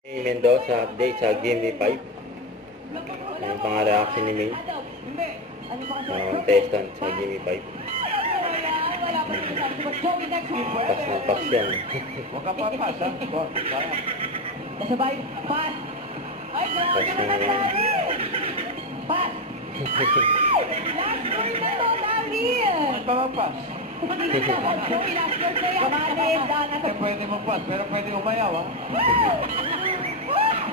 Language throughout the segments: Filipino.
May Mendoza update sa Gimme 5. Yung pang-reaction ni May. Contestant sa Gimme 5. Pas na pas yan. Huwag ka papas, ha? Kasabay, pas! Ay, Pas grabe na naman, yan. Dali! Pas! Last word na to, Dali! Huwag ka mapas. Hindi na, Joey, last word na yan. Mali, Dana. Kasi pwede mapas, pero pwede umayaw, ha?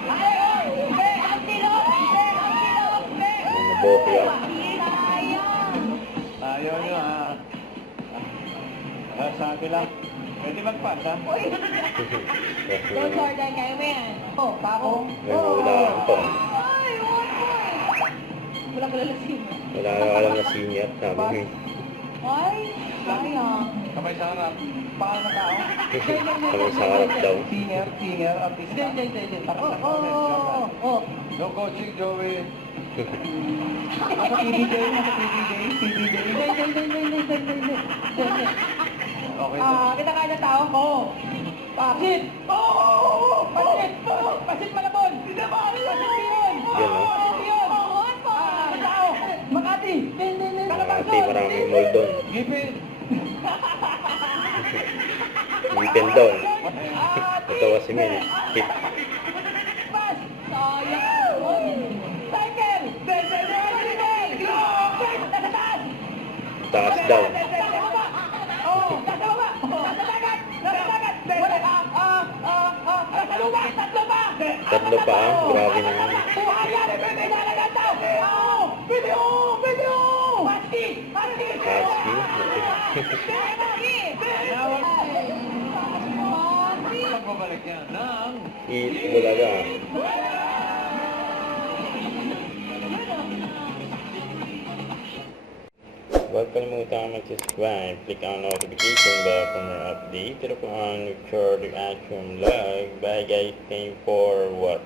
Ay, be, ang tilok! Be, ang tilok! Be! Yung naboke yan. Sayang! Ayaw nyo, ha? Sabi lang, pwede magpas, ha? Uy! Don't Jordan, kayo mo yan. Oh, bako. May mahulaan po. Ay, oy! Wala ka lalasin. Wala alam na senior, sabi ni May. Ay, sayang. Kamay sa harap. Paano na tao? Kami sa harap daw. Singer, artista. Hindi. Oh. No coaching, Joey. Nasa PBJ. Okay. Kita kaya na tao ko. Pasit! Pasit malabon! Pasit yun! Yan, no? Pasit yun! Tao! Makati! Makati, maraming mall doon. Gipin. Weekend daw. Ito kasi May. Hit. Pas! Sayang! Cycle! Taas daw. Tatlo pa, grabe naman. Pagbabalik niya ng... Eat bulaga. Huwag kalimutan mag-subscribe, click ang notification bell for more update. Pero kung ang record reaction vlog. Bye guys, thank you for what?